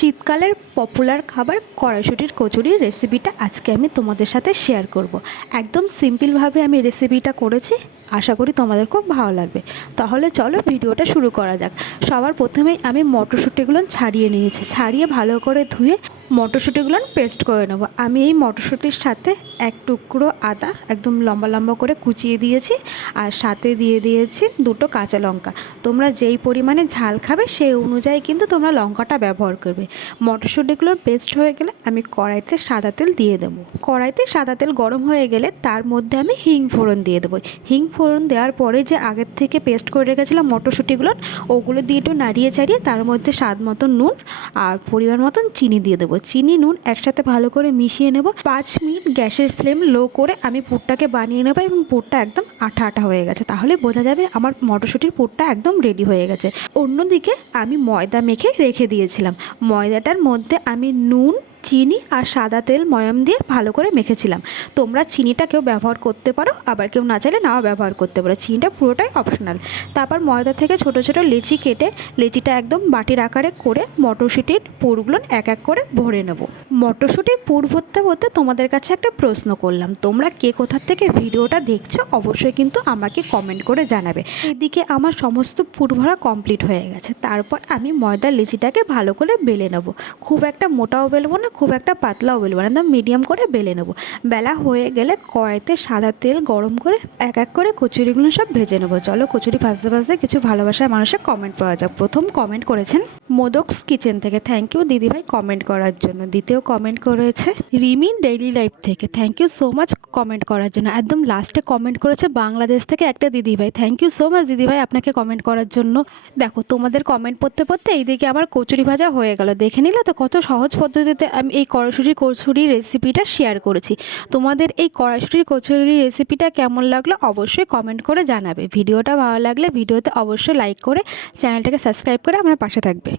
শীতকালের পপুলার খাবার কড়াইশুঁটির কচুরির রেসিপিটা আজকে আমি তোমাদের সাথে শেয়ার করব। একদম সিম্পলভাবে আমি রেসিপিটা করেছি, আশা করি তোমাদের খুব ভালো লাগবে। তাহলে চলো ভিডিওটা শুরু করা যাক। সবার প্রথমেই আমি মটরশুঁটিগুলো ছাড়িয়ে নিয়েছি, ছাড়িয়ে ভালো করে ধুয়ে মটরশুঁটিগুলো পেস্ট করে নেবো। আমি এই মটরশুঁটির সাথে এক টুকরো আদা একদম লম্বা লম্বা করে কুচিয়ে দিয়েছি, আর সাথে দিয়ে দিয়েছি দুটো কাঁচা লঙ্কা। তোমরা যেই পরিমাণে ঝাল খাবে সেই অনুযায়ী কিন্তু তোমরা লঙ্কাটা ব্যবহার করবে। মটরশুঁটিগুলো পেস্ট হয়ে গেলে আমি কড়াইতে সাদা তেল দিয়ে দেবো। কড়াইতে সাদা তেল গরম হয়ে গেলে তার মধ্যে আমি হিং ফোড়ন দিয়ে দেবো। হিং ফোড়ন দেওয়ার পরে যে আগের থেকে পেস্ট করে রেখেছিলাম মটরশুঁটিগুলো, ওগুলো দিয়ে একটু নাড়িয়ে চাড়িয়ে তার মধ্যে স্বাদ মতো নুন আর পরিমাণ মতন চিনি দিয়ে দেবো। চিনি নুন একসাথে ভালো করে মিশিয়ে নেব। 5 মিনিট গ্যাসের ফ্লেম লো করে আমি পুরটাকে বানিয়ে নেবো, এবং পুরটা একদম আঠা আঠা হয়ে গেছে, তাহলে বোঝা যাবে আমার মটরশুঁটির পুরটা একদম রেডি হয়ে গেছে। অন্যদিকে আমি ময়দা মেখে রেখে দিয়েছিলাম। ময়দাটার মধ্যে আমি নুন, চিনি আর সাদা তেল ময়াম দিয়ে ভালো করে মেখেছিলাম। তোমরা চিনিটা কেউ ব্যবহার করতে পারো, আবার কেউ না চাইলে নাও ব্যবহার করতে পারো, চিনিটা পুরোটাই অপশনাল। তারপর ময়দা থেকে ছোট ছোট লেচি কেটে লেচিটা একদম বাটির আকারে করে মটরশুঁটির পুরগুলো এক এক করে ভরে নেব। মটরশুঁটির পুর ভরতে ভরতে তোমাদের কাছে একটা প্রশ্ন করলাম, তোমরা কে কোথা থেকে ভিডিওটা দেখছো অবশ্যই কিন্তু আমাকে কমেন্ট করে জানাবে। এদিকে আমার সমস্ত পুর ভরা কমপ্লিট হয়ে গেছে। তারপর আমি ময়দার লেচিটাকে ভালো করে বেলে নেব। খুব একটা মোটাও বেলবো না, খুব একটা পাতলাও বেলবো না, একদম মিডিয়াম করে বেলে নেব। বেলা হয়ে গেলে কড়াইতে সাদা তেল গরম করে এক এক করে কচুরিগুলো সব ভেজে নেবো। চলো কচুরি ভাজতে ভাজতে কিছু ভালোবাসার মানুষের কমেন্ট পাওয়া যাক। প্রথম কমেন্ট করেছেন মোদকস কিচেন থেকে, থ্যাংক ইউ দিদিভাই কমেন্ট করার জন্য। দ্বিতীয় কমেন্ট করেছে রিমি ডেইলি লাইফ থেকে, thank you so much comment করার জন্য। একদম লাস্টে কমেন্ট করেছে বাংলাদেশ থেকে একটা দিদিভাই, থ্যাংক ইউ সো মাচ দিদিভাই আপনাকে কমেন্ট করার জন্য। দেখো তোমাদের কমেন্ট পড়তে পড়তে এইদিকে আমার কচুরি ভাজা হয়ে গেল। দেখে নিলে তো কত সহজ পদ্ধতিতে আমি এই কড়াইশুঁটির কচুরি রেসিপিটা শেয়ার করেছি। তোমাদের এই কড়াইশুঁটির কচুরি রেসিপিটা কেমন লাগলো অবশ্যই কমেন্ট করে জানাবে। ভিডিওটা ভালো লাগলে ভিডিওতে অবশ্যই লাইক করে চ্যানেলটাকে সাবস্ক্রাইব করে আমার পাশে থাকবে।